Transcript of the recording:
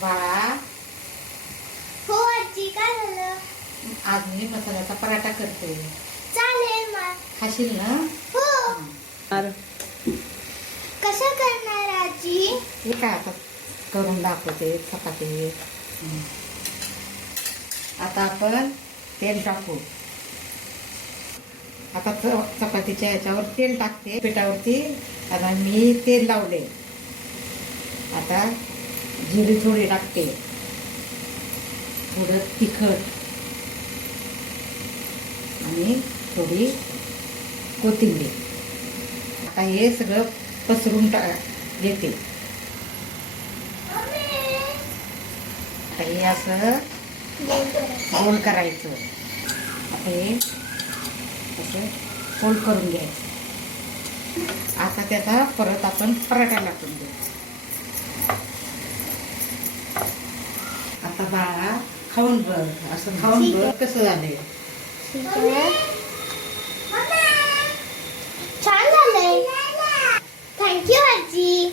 बाळा, हो आजी, काय झालं? आज मी मसाल्याचा पराठा करते. चालेल मग. खाशील ना? हो. अरे, कसं करणार आजी? हे काय आता करून दाखवते चपाती. आता आपण तेल टाकू. आता चपातीच्या ह्याच्यावर तेल टाकते पिठावरती. आता मी तेल लावले. आता जिरे थोडे टाकते, थोडं तिखट आणि थोडी कोथिंबीर. आता हे सगळं पसरून घेते. आता हे असं गोल करायचं. आता हे असं फोल्ड करून घ्यायचं. आता त्याचा परत आपण पराठा लाटून घेऊ. आता बाळा, खाऊन बघ, असं खाऊन बघ कसं झालंय. छान झालंय. थँक्यू आजी.